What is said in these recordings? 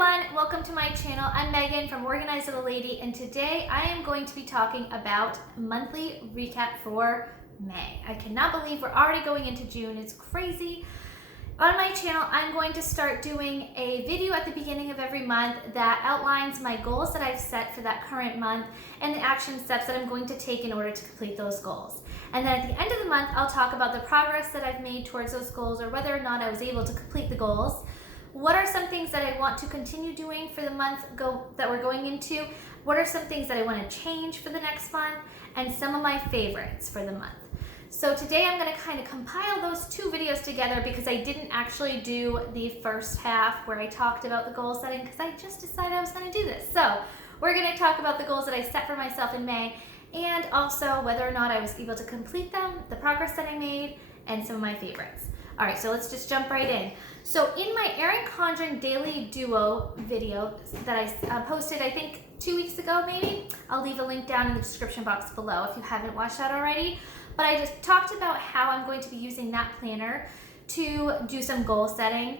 everyone, welcome to my channel. I'm Megan from OrganizedLittleLady, and today I am going to be talking about monthly recap for May. I cannot believe we're already going into June. It's crazy. On my channel, I'm going to start doing a video at the beginning of every month that outlines my goals that I've set for that current month and the action steps that I'm going to take in order to complete those goals. And then at the end of the month, I'll talk about the progress that I've made towards those goals or whether or not I was able to complete the goals. What are some things that I want to continue doing for the month that we're going into? What are some things that I want to change for the next month? And some of my favorites for the month. So today I'm going to kind of compile those two videos together because I didn't actually do the first half where I talked about the goal setting because I just decided I was going to do this. So we're going to talk about the goals that I set for myself in May and also whether or not I was able to complete them, the progress that I made, and some of my favorites. All right, so let's just jump right in. So in my Erin Condren Daily Duo video that I posted, I think 2 weeks ago maybe, I'll leave a link down in the description box below if you haven't watched that already. But I just talked about how I'm going to be using that planner to do some goal setting,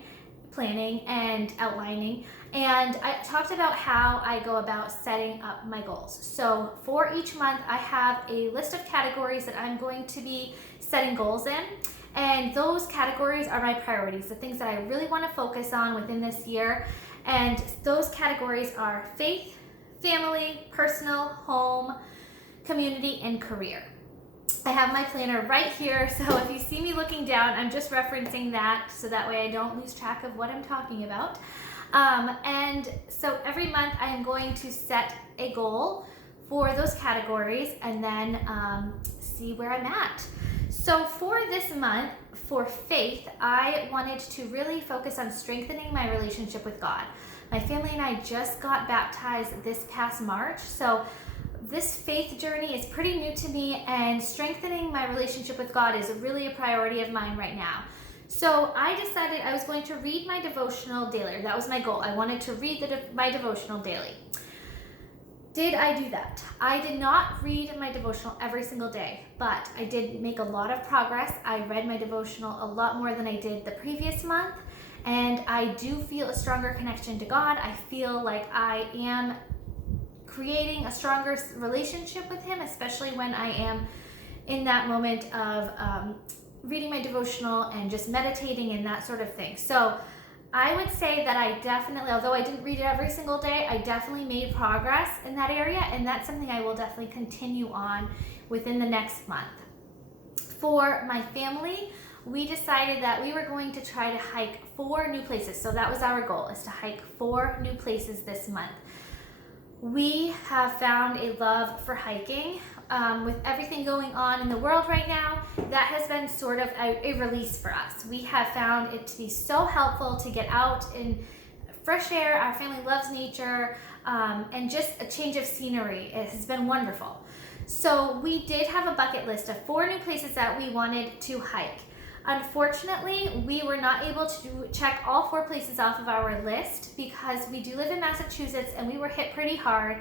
planning, and outlining. And I talked about how I go about setting up my goals. So for each month, I have a list of categories that I'm going to be setting goals in. And those categories are my priorities, the things that I really want to focus on within this year. And those categories are faith, family, personal, home, community, and career. I have my planner right here, so if you see me looking down, I'm just referencing that so that way I don't lose track of what I'm talking about. And so every month I am going to set a goal for those categories and then see where I'm at. So for this month, for faith, I wanted to really focus on strengthening my relationship with God. My family and I just got baptized this past March, so this faith journey is pretty new to me, and strengthening my relationship with God is really a priority of mine right now. So I decided I was going to read my devotional daily. That was my goal. I wanted to read my devotional daily. Did I do that? I did not read my devotional every single day, but I did make a lot of progress. I read my devotional a lot more than I did the previous month, and I do feel a stronger connection to God. I feel like I am creating a stronger relationship with Him, especially when I am in that moment of reading my devotional and just meditating and that sort of thing. So I would say that I definitely, although I didn't read it every single day, I definitely made progress in that area, and that's something I will definitely continue on within the next month. For my family, we decided that we were going to try to hike 4 new places. So that was our goal, is to hike 4 new places this month. We have found a love for hiking. With everything going on in the world right now, that has been sort of a release for us. We have found it to be so helpful to get out in fresh air. Our family loves nature, and just a change of scenery. It has been wonderful. So we did have a bucket list of 4 new places that we wanted to hike. Unfortunately, we were not able to check all 4 places off of our list because we do live in Massachusetts and we were hit pretty hard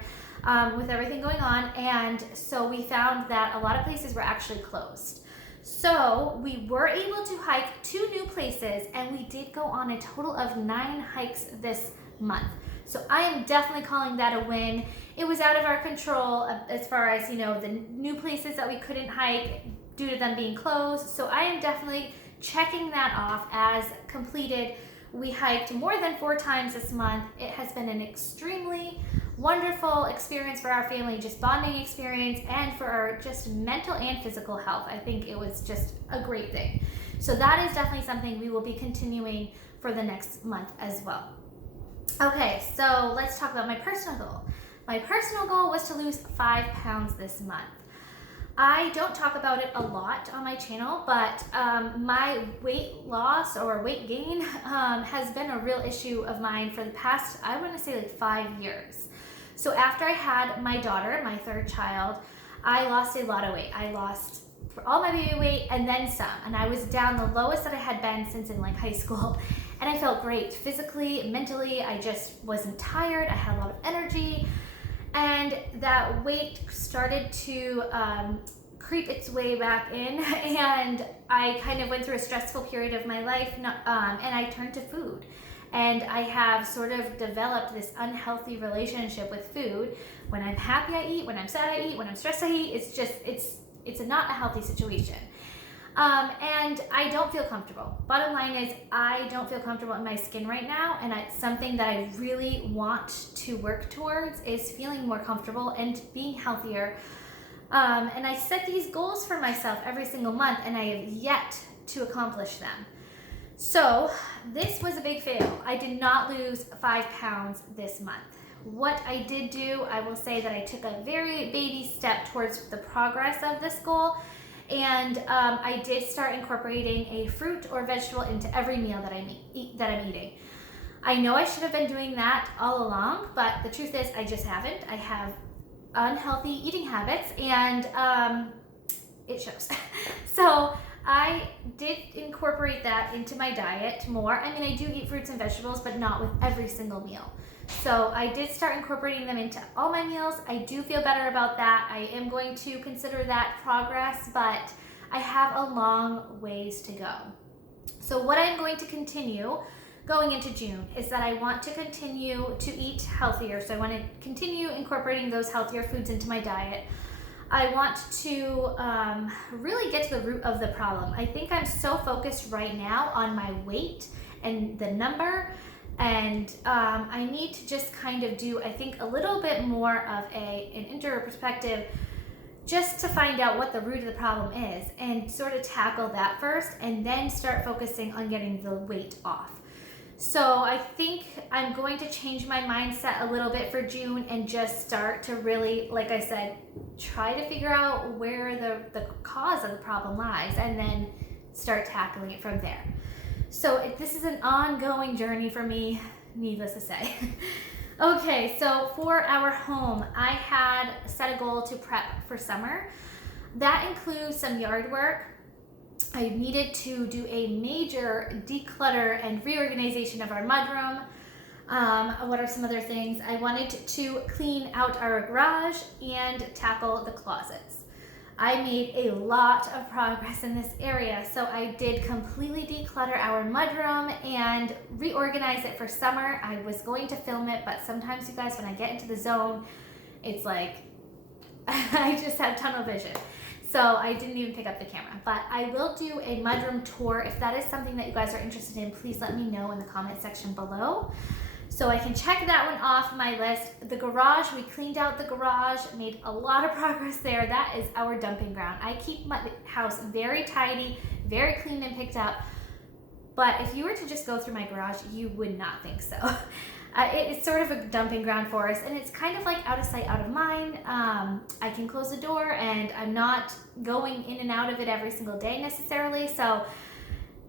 with everything going on, and so we found that a lot of places were actually closed. So we were able to hike 2 new places, and we did go on a total of 9 hikes this month. So I am definitely calling that a win. It was out of our control as far as, the new places that we couldn't hike due to them being closed. So I am definitely checking that off as completed. We hiked more than 4 times this month. It has been an extremely wonderful experience for our family, just bonding experience, and for our just mental and physical health. I think it was just a great thing. So that is definitely something we will be continuing for the next month as well. Okay, so let's talk about my personal goal. My personal goal was to lose 5 pounds this month. I don't talk about it a lot on my channel, but my weight loss or weight gain has been a real issue of mine for the past, I want to say 5 years. So after I had my daughter, my 3rd child, I lost a lot of weight. I lost all my baby weight and then some, and I was down the lowest that I had been since in high school, and I felt great physically, mentally. I just wasn't tired. I had a lot of energy. And that weight started to creep its way back in, and I kind of went through a stressful period of my life, and I turned to food. And I have sort of developed this unhealthy relationship with food. When I'm happy, I eat. When I'm sad, I eat. When I'm stressed, I eat. It's not a healthy situation. And I don't feel comfortable. Bottom line is, I don't feel comfortable in my skin right now, and it's something that I really want to work towards, is feeling more comfortable and being healthier. And I set these goals for myself every single month, and I have yet to accomplish them. So this was a big fail. I did not lose 5 pounds this month. What I did do, I will say that I took a very baby step towards the progress of this goal. And I did start incorporating a fruit or vegetable into every meal that I'm eating. I know I should have been doing that all along, but the truth is I just haven't. I have unhealthy eating habits, and it shows. So I did incorporate that into my diet more. I mean, I do eat fruits and vegetables, but not with every single meal. So I did start incorporating them into all my meals. I do feel better about that. I am going to consider that progress, but I have a long ways to go. So what I'm going to continue going into June is that I want to continue to eat healthier. So I want to continue incorporating those healthier foods into my diet. I want to really get to the root of the problem. I think I'm so focused right now on my weight and the number, and I need to just kind of do, I think, a little bit more of an introspective, just to find out what the root of the problem is and sort of tackle that first, and then start focusing on getting the weight off. So I think I'm going to change my mindset a little bit for June and just start to really, like I said, try to figure out where the cause of the problem lies, and then start tackling it from there. So this is an ongoing journey for me, needless to say. Okay, so for our home, I had set a goal to prep for summer. That includes some yard work. I needed to do a major declutter and reorganization of our mudroom. What are some other things? I wanted to clean out our garage and tackle the closets. I made a lot of progress in this area, so I did completely declutter our mudroom and reorganize it for summer. I was going to film it, but sometimes, you guys, when I get into the zone, it's like I just have tunnel vision. So I didn't even pick up the camera, but I will do a mudroom tour. If that is something that you guys are interested in, please let me know in the comment section below, so I can check that one off my list. The garage, we cleaned out the garage, made a lot of progress there. That is our dumping ground. I keep my house very tidy, very clean and picked up, but if you were to just go through my garage, you would not think so. It's sort of a dumping ground for us, and it's kind of like out of sight, out of mind. I can close the door, and I'm not going in and out of it every single day necessarily, so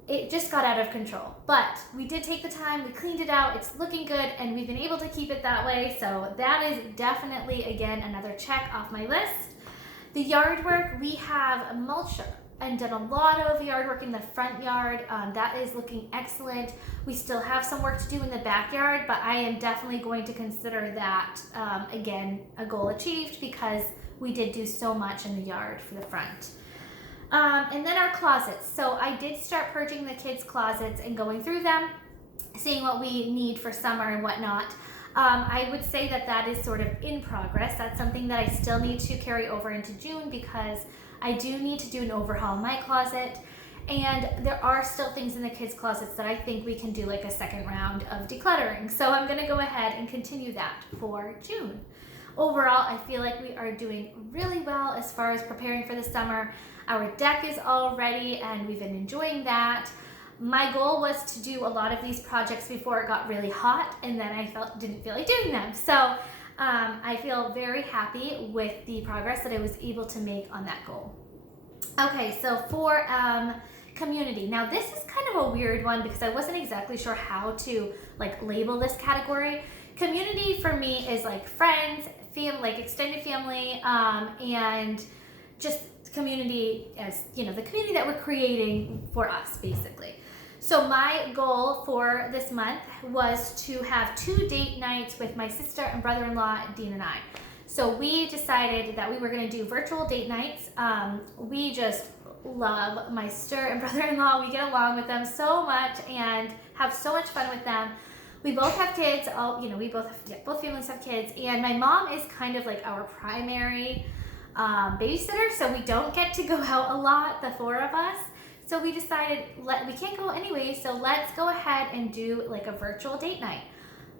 it just got out of control. But we did take the time, we cleaned it out, it's looking good, and we've been able to keep it that way, so that is definitely, again, another check off my list. The yard work, we have mulched and done a lot of yard work in the front yard. That is looking excellent. We still have some work to do in the backyard, but I am definitely going to consider that, again, a goal achieved, because we did do so much in the yard for the front. And then our closets. So I did start purging the kids' closets and going through them, seeing what we need for summer and whatnot. I would say that that is sort of in progress. That's something that I still need to carry over into June, because I do need to do an overhaul in my closet, and there are still things in the kids' closets that I think we can do like a second round of decluttering. So I'm going to go ahead and continue that for June. Overall, I feel like we are doing really well as far as preparing for the summer. Our deck is all ready, and we've been enjoying that. My goal was to do a lot of these projects before it got really hot, and then I didn't feel like doing them. So I feel very happy with the progress that I was able to make on that goal. Okay, so for community. Now this is kind of a weird one, because I wasn't exactly sure how to like label this category. Community for me is like friends, like extended family, and just community as, you know, the community that we're creating for us, basically. So my goal for this month was to have 2 date nights with my sister and brother-in-law, Dean and I. So we decided that we were going to do virtual date nights. We just love my sister and brother-in-law. We get along with them so much and have so much fun with them. we both have kids. Both families have kids, and my mom is kind of like our primary babysitter, so we don't get to go out a lot, the four of us. So we decided we can't go anyway, so let's go ahead and do like a virtual date night.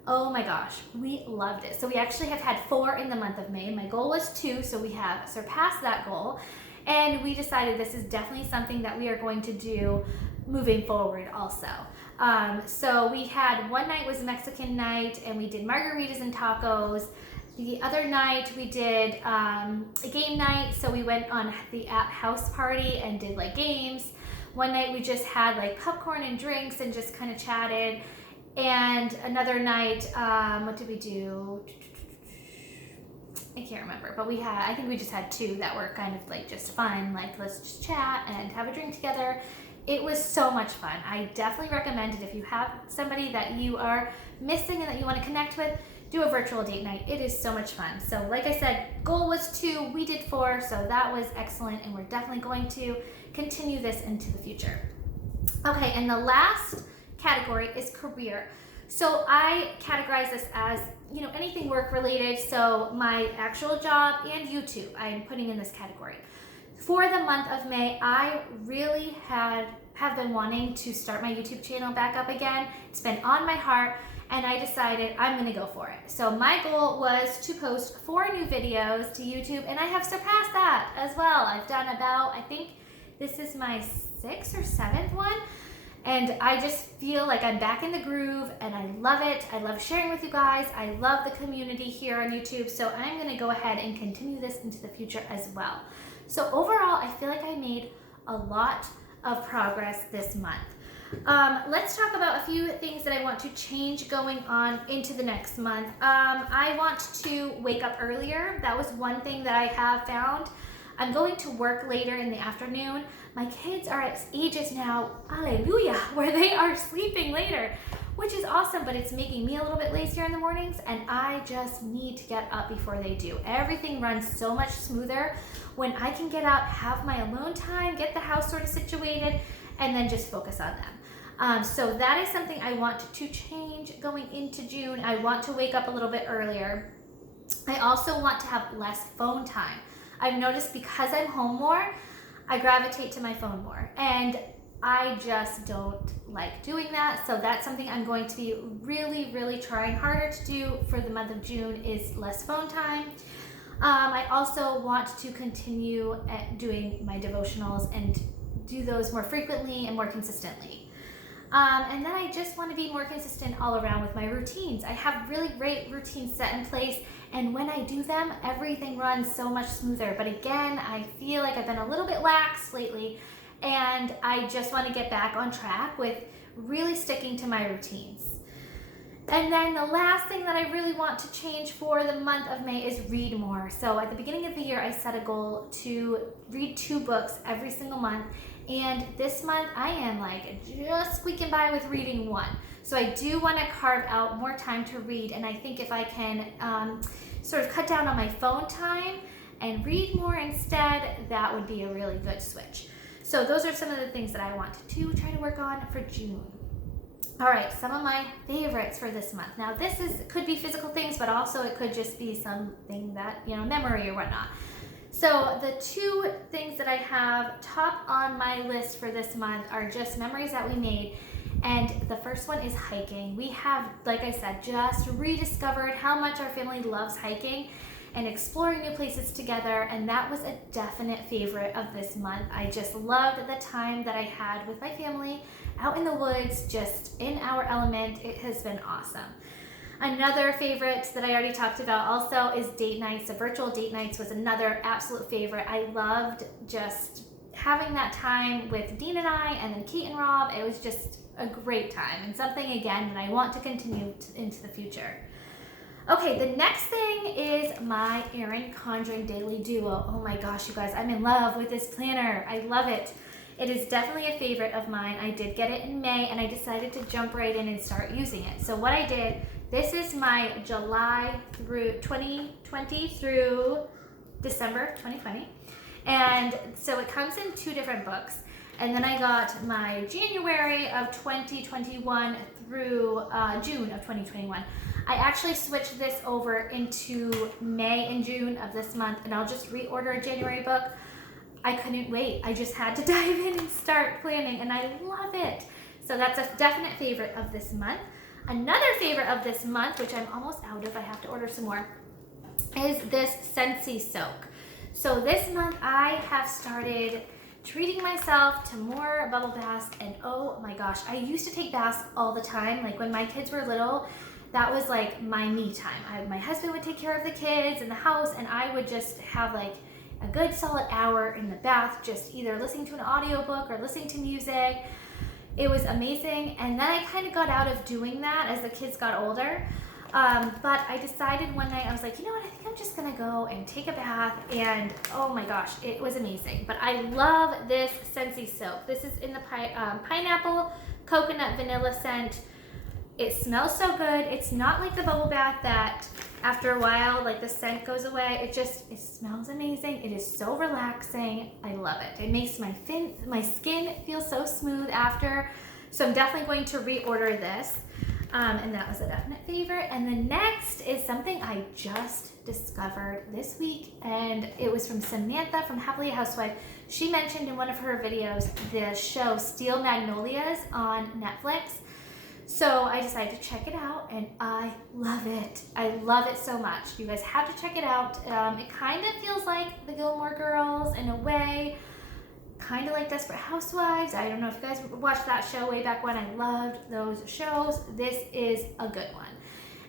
Oh my gosh, we loved it. So we actually have had 4 in the month of May. My goal was 2, so we have surpassed that goal. And we decided this is definitely something that we are going to do moving forward also. So we had one night was Mexican night, and we did margaritas and tacos. The other night we did a game night, so we went on the house party and did like games. One night we just had like popcorn and drinks and just kind of chatted. And another night, what did we do? I can't remember, but I think we just had 2 that were kind of like just fun, like let's just chat and have a drink together. It was so much fun. I definitely recommend it if you have somebody that you are missing and that you want to connect with, do a virtual date night. It is so much fun. So like I said, goal was 2, we did 4, so that was excellent, and we're definitely going to continue this into the future. Okay, and the last category is career. So I categorize this as, anything work related. So my actual job and YouTube, I'm putting in this category. For the month of May, I really have been wanting to start my YouTube channel back up again. It's been on my heart, and I decided I'm gonna go for it. So my goal was to post 4 new videos to YouTube, and I have surpassed that as well. I've done about, I think this is my 6th or 7th one. And I just feel like I'm back in the groove, and I love it. I love sharing with you guys. I love the community here on YouTube. So I'm gonna go ahead and continue this into the future as well. So overall, I feel like I made a lot of progress this month. Let's talk about a few things that I want to change going on into the next month. I want to wake up earlier. That was one thing that I have found. I'm going to work later in the afternoon. My kids are at ages now, hallelujah, where they are sleeping later, which is awesome, but it's making me a little bit lazier in the mornings, and I just need to get up before they do. Everything runs so much smoother when I can get up, have my alone time, get the house sort of situated, and then just focus on them. So that is something I want to change going into June. I want to wake up a little bit earlier. I also want to have less phone time. I've noticed because I'm home more, I gravitate to my phone more, and I just don't like doing that. So that's something I'm going to be really, really trying harder to do for the month of June, is less phone time. I also want to continue doing my devotionals and do those more frequently and more consistently. And then I just want to be more consistent all around with my routines. I have really great routines set in place, and when I do them, everything runs so much smoother. But again, I feel like I've been a little bit lax lately, and I just want to get back on track with really sticking to my routines. And then the last thing that I really want to change for the month of May is read more. So at the beginning of the year, I set a goal to read 2 books every single month. And this month I am like just squeaking by with reading 1. So I do want to carve out more time to read. And I think if I can sort of cut down on my phone time and read more instead, that would be a really good switch. So those are some of the things that I want to try to work on for June. All right, some of my favorites for this month. Now could be physical things, but also it could just be something that, memory or whatnot. So the 2 things that I have top on my list for this month are just memories that we made. And the first one is hiking. We have, like I said, just rediscovered how much our family loves hiking and exploring new places together, and that was a definite favorite of this month. I just loved the time that I had with my family out in the woods, just in our element. It has been awesome. Another favorite that I already talked about also is date nights. The virtual date nights was another absolute favorite. I loved just having that time with Dean and I, and then Kate and Rob. It was just a great time, and something again that I want to continue into the future. Okay, the next thing is my Erin Condren Daily Duo. Oh my gosh, you guys, I'm in love with this planner. I love it. It is definitely a favorite of mine. I did get it in May, and I decided to jump right in and start using it. So what I did, this is my July through 2020 through December 2020. And so it comes in 2 different books. And then I got my January of 2021 through June of 2021. I actually switched this over into May and June of this month, and I'll just reorder a January book. I couldn't wait. I just had to dive in and start planning, and I love it. So that's a definite favorite of this month. Another favorite of this month, which I'm almost out of, I have to order some more, is this Scentsy Soak. So this month I have started treating myself to more bubble baths, and oh my gosh, I used to take baths all the time. Like when my kids were little, that was like my me time. My husband would take care of the kids and the house, and I would just have like a good solid hour in the bath, just either listening to an audiobook or listening to music. It was amazing, and then I kind of got out of doing that as the kids got older. But I decided one night, I was like, you know what, I think I'm just gonna go and take a bath, and oh my gosh, it was amazing. But I love this Scentsy Soap. This is in the pineapple, coconut, vanilla scent. It smells so good. It's not like the bubble bath that after a while, like the scent goes away. It smells amazing. It is so relaxing. I love it. It makes my skin feel so smooth after. So I'm definitely going to reorder this. And that was a definite favorite. And the next is something I just discovered this week, and it was from Samantha from Happily Housewife. She mentioned in one of her videos the show Steel Magnolias on Netflix. So I decided to check it out, and I love it. I love it so much. You guys have to check it out. It kind of feels like the Gilmore Girls in a way, kind of like Desperate Housewives. I don't know if you guys watched that show way back when. I loved those shows. This is a good one.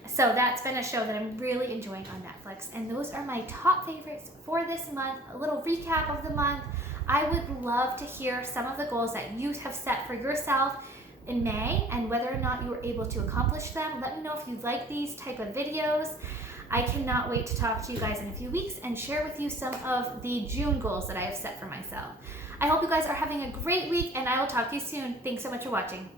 So that's been a show that I'm really enjoying on Netflix, and those are my top favorites for this month. A little recap of the month. I would love to hear some of the goals that you have set for yourself in May and whether or not you were able to accomplish them. Let me know if you like these type of videos. I cannot wait to talk to you guys in a few weeks and share with you some of the June goals that I have set for myself. I hope you guys are having a great week, and I will talk to you soon. Thanks so much for watching.